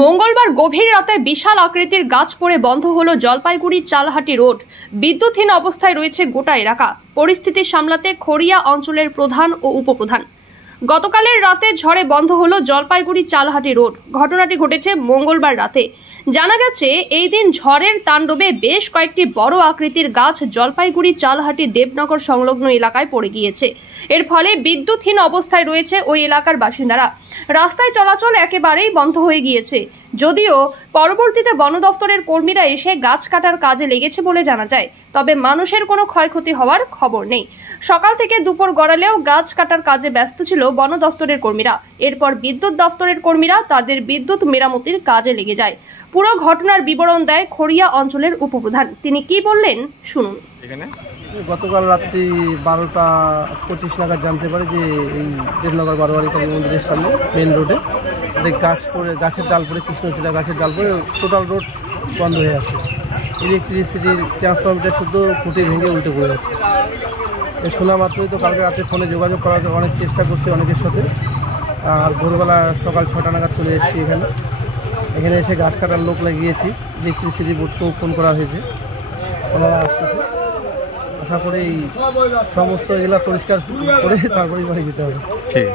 মঙ্গলবার গভীর রাতে বিশাল আকৃতির গাছ পড়ে বন্ধ হলো জলপাইগুড়ি চালহাটি রোড। বিদ্যুৎহীন অবস্থায় রয়েছে গোটা এলাকা। পরিস্থিতি সামলাতে খড়িয়া অঞ্চলের প্রধান ও উপপ্রধান। গতকালের রাতে ঝড়ে বন্ধ হলো জলপাইগুড়ি চালহাটি রোড। ঘটনাটি ঘটেছে মঙ্গলবার রাতে। জানা গেছে এই দিন ঝড়ের তাণ্ডবে বেশ কয়েকটি বড় আকৃতির গাছ জলপাইগুড়ি চালহাটি দেবনগর সংলগ্ন এলাকায় পড়ে গিয়েছে। এর ফলে বিদ্যুৎহীন অবস্থায় রয়েছে ওই এলাকার বাসিন্দারা। রাস্তায় চলাচল একেবারেই বন্ধ হয়ে গিয়েছে। যদিও পরবর্তীতে বন দফতরের কর্মীরা এসে গাছ কাটার কাজে লেগেছে বলে জানা যায়, তবে মানুষের কোনো ক্ষয়ক্ষতি হওয়ার খবর নেই। সকাল থেকে দুপুর গড়ালেও গাছ কাটার কাজে ব্যস্ত ছিল বন দফতরের কর্মীরা। এরপর বিদ্যুৎ দফতরের কর্মীরা তাদের বিদ্যুৎ মেরামতির কাজে লেগে যায়। পুরো ঘটনার বিবরণ দেয় খড়িয়া অঞ্চলের উপপ্রধান। তিনি কি বললেন শুনুন। গতকাল রাত্রি 12:25 নাগাদ জানতে পারি যে এই দেবনগর বারোয়ারি কালী মন্দিরের সামনে মেন রোডে গাছের ডাল পড়ে, কৃষ্ণচূড়া গাছের ডাল পড়ে টোটাল রোড বন্ধ হয়ে আছে। ইলেকট্রিসিটির ট্রান্সফরমারটা শুধু খুঁটি ভেঙে উল্টে পড়ে আছে। শোনা মাত্রই তো কালকে রাতে ফোনে যোগাযোগ করার অনেক চেষ্টা করছি অনেকের সাথে, আর ভোরবেলা সকাল 6টা নাগাদ চলে এসেছি এখানে এসে গাছ কাটার লোক লাগিয়েছি। ইলেকট্রিসিটি বোর্ডকেও ফোন করা হয়েছে, ওনারা আসতেছে। আশা করি সমস্ত এগুলা পরিষ্কার করে তারপরেই বাড়ি যেতে হবে। ঠিক।